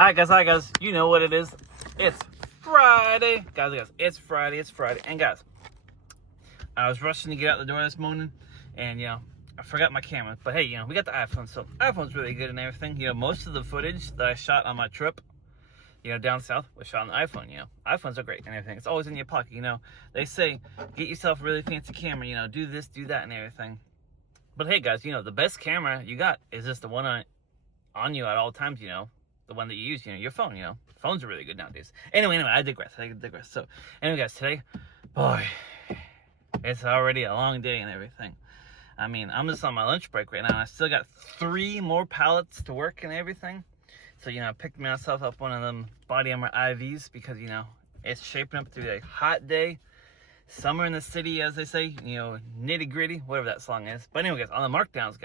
Hi guys, you know what it is. It's Friday. Guys, it's Friday. And guys, I was rushing to get out the door this morning, and I forgot my camera. But hey, we got the iPhone, so iPhone's really good and everything. Most of the footage that I shot on my trip, down south was shot on the iPhone. iPhones are great and everything. It's always in your pocket. They say, get yourself a really fancy camera, do this, do that and everything. But hey guys, the best camera you got is just the one on you at all times, the one that you use, your phone, Phones are really good nowadays. Anyway, I digress. So, anyway, guys, today, boy, it's already a long day and everything. I mean, I'm just on my lunch break right now, and I still got 3 more pallets to work and everything. So, I picked myself up one of them body armor IVs because, it's shaping up to be a hot day. Summer in the city, as they say, nitty gritty, whatever that song is. But anyway, guys, on the markdowns,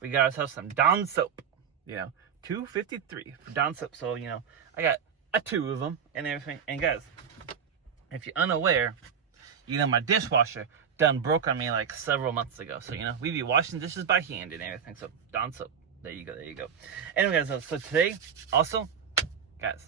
we got ourselves some Dawn soap, $2.53 for Dawn soap. So, I got 2 of them and everything. And guys, if you're unaware, my dishwasher done broke on me like several months ago. So, we be washing dishes by hand and everything. So, Dawn soap. There you go. Anyway, guys, so today, also, guys,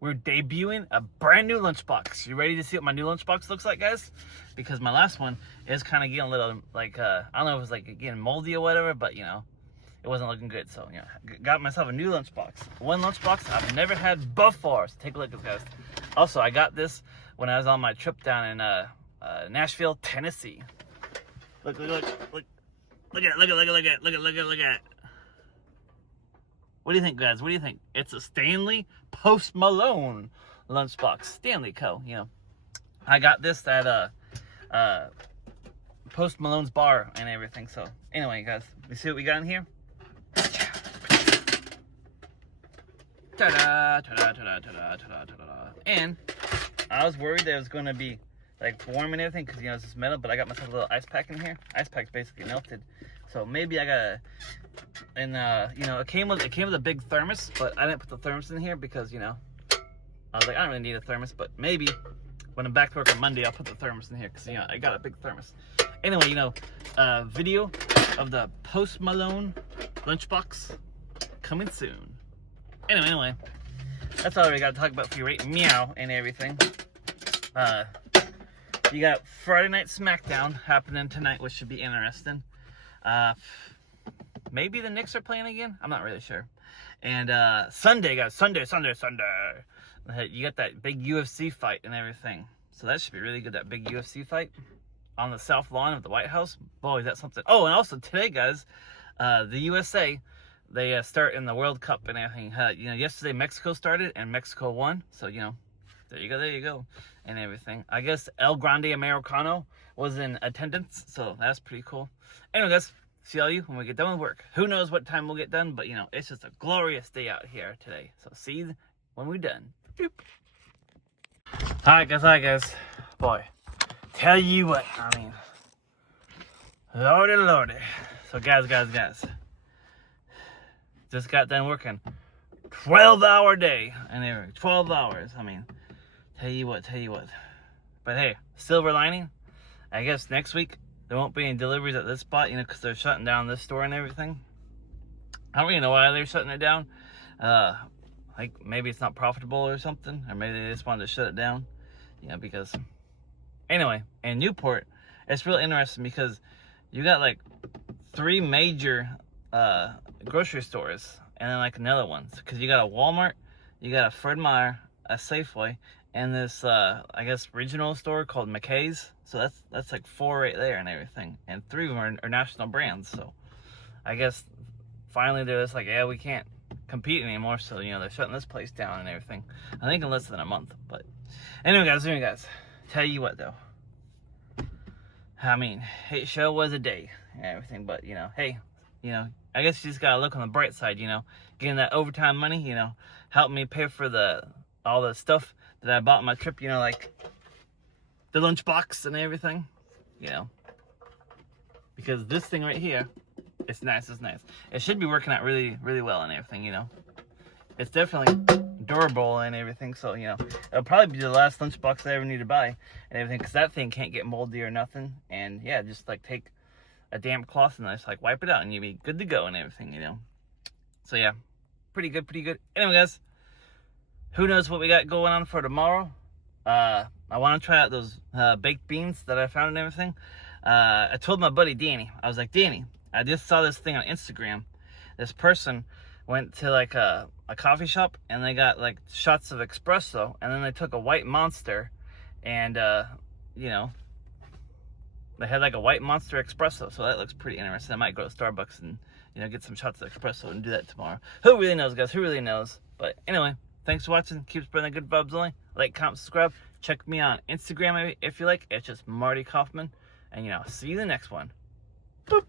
we're debuting a brand new lunchbox. You ready to see what my new lunchbox looks like, guys? Because my last one is kind of getting a little, like, I don't know if it was, like, getting moldy or whatever, but, it wasn't looking good. So, got myself a new lunchbox. One lunchbox I've never had before. So, take a look at this, guys. Also, I got this when I was on my trip down in Nashville, Tennessee. Look at it. Look at it. What do you think, guys? What do you think? It's a Stanley Post Malone lunchbox. Stanley Co. I got this at Post Malone's bar and everything. So anyway, guys, you see what we got in here? Ta-da, ta-da, ta-da, ta-da, ta-da, ta-da. And I was worried that it was going to be like warm and everything because it's just metal, but I got myself a little ice pack in here. Ice pack's basically melted, so maybe I gotta. And it came with a big thermos, but I didn't put the thermos in here because I was like, I don't really need a thermos, but maybe when I'm back to work on Monday, I'll put the thermos in here because I got a big thermos. Anyway, video of the Post Malone lunchbox coming soon. Anyway, that's all we got to talk about for you, right? Meow and everything. You got Friday Night SmackDown happening tonight, which should be interesting. Maybe the Knicks are playing again. I'm not really sure. And Sunday, guys, Sunday. You got that big UFC fight and everything. So that should be really good. That big UFC fight on the south lawn of the White House. Boy, is that something. Oh, and also today, guys, the USA, they start in the World Cup and everything. Yesterday Mexico started and Mexico won. So there you go, and everything. I guess El Grande Americano was in attendance, so that's pretty cool. Anyway, guys, see all you when we get done with work. Who knows what time we'll get done, but it's just a glorious day out here today. So see you when we're done. Boop. Hi guys. Boy, tell you what, I mean, lordy. So guys, just got done working 12-hour day, and there 12 hours. I mean, tell you what. But hey, silver lining. I guess next week there won't be any deliveries at this spot, because they're shutting down this store and everything. I don't really know why they're shutting it down. Like maybe it's not profitable or something, or maybe they just wanted to shut it down. Because anyway, in Newport, it's real interesting because you got like 3 major grocery stores and then like another ones, because you got a Walmart, you got a Fred Meyer, a Safeway, and this I guess regional store called McKay's. So that's like 4 right there and everything, and 3 of them are national brands. So I guess finally they're just like, yeah, we can't compete anymore, so they're shutting this place down and everything. I think in less than a month. But anyway, guys, tell you what though, I mean, it sure was a day and everything, but hey, I guess you just gotta look on the bright side. Getting that overtime money, helped me pay for all the stuff that I bought on my trip, like the lunchbox and everything, because this thing right here, it's nice. It should be working out really, really well and everything, It's definitely durable and everything, so, it'll probably be the last lunchbox I ever need to buy and everything, because that thing can't get moldy or nothing. And yeah, just like take a damp cloth and just like wipe it out and you'll be good to go and everything, So yeah, pretty good, pretty good. Anyway, guys, who knows what we got going on for tomorrow? I want to try out those baked beans that I found and everything. I told my buddy Danny, I was like, Danny, I just saw this thing on Instagram. This person went to like a coffee shop and they got like shots of espresso, and then they took a white Monster and you know, they had like a white Monster espresso. So that looks pretty interesting. I might go to Starbucks and, you know, get some shots of espresso and do that tomorrow. Who really knows, guys? Who really knows? But anyway, thanks for watching. Keep spreading the good vibes only. Like, comment, subscribe. Check me on Instagram if you like. It's just Marty Kaufman. And, you know, see you in the next one. Boop.